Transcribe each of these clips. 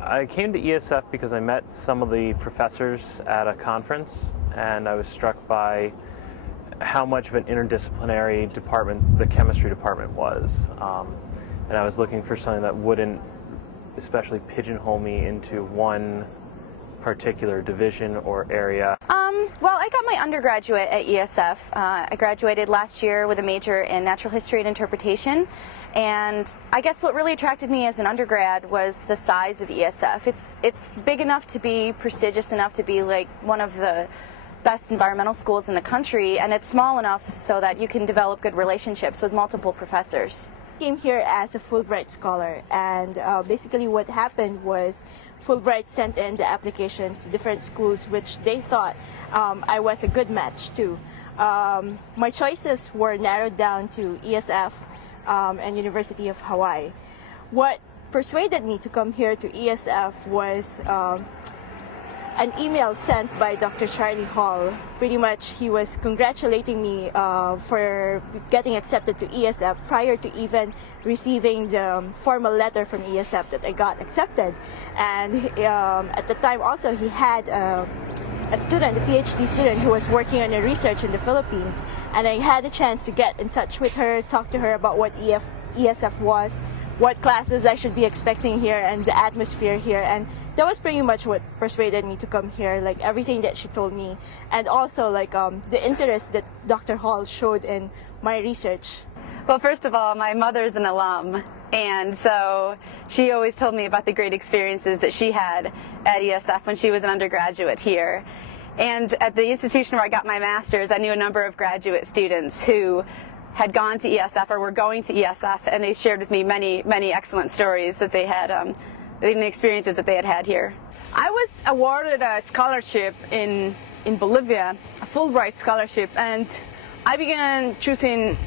I came to ESF because I met some of the professors at a conference, and I was struck by how much of an interdisciplinary department the chemistry department was. And I was looking for something that wouldn't especially pigeonhole me into one particular division or area. Well, I got my undergraduate at ESF. I graduated last year with a major in natural history and interpretation. And I guess what really attracted me as an undergrad was the size of ESF. It's big enough to be prestigious enough to be like one of the best environmental schools in the country, and it's small enough so that you can develop good relationships with multiple professors. I came here as a Fulbright scholar, and basically what happened was Fulbright sent in the applications to different schools which they thought I was a good match to. My choices were narrowed down to ESF and University of Hawaii. What persuaded me to come here to ESF was an email sent by Dr. Charlie Hall. Pretty much he was congratulating me for getting accepted to ESF prior to even receiving the formal letter from ESF that I got accepted. And at the time also he had a student, a Ph.D. student who was working on a research in the Philippines, and I had a chance to get in touch with her, talk to her about what ESF was, what classes I should be expecting here, and the atmosphere here, and that was pretty much what persuaded me to come here, like everything that she told me, and also like the interest that Dr. Hall showed in my research. Well, first of all, my mother's an alum, and so she always told me about the great experiences that she had at ESF when she was an undergraduate here. And at the institution where I got my master's, I knew a number of graduate students who had gone to ESF or were going to ESF, and they shared with me many, many excellent stories that they had, the experiences that they had had here. I was awarded a scholarship in Bolivia, a Fulbright scholarship, and I began choosing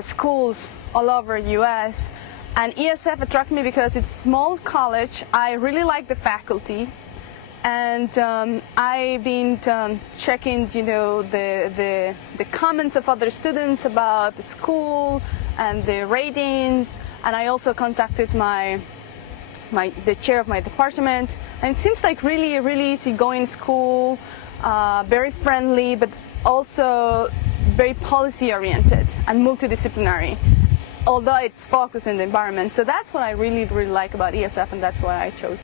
schools all over U.S. And ESF attracted me because it's a small college. I really like the faculty, and I've been checking, you know, the comments of other students about the school and the ratings, and I also contacted the chair of my department, and it seems like really easygoing school, very friendly, but also very policy oriented and multidisciplinary, although it's focused on the environment. So that's what I really like about ESF, and that's why I chose.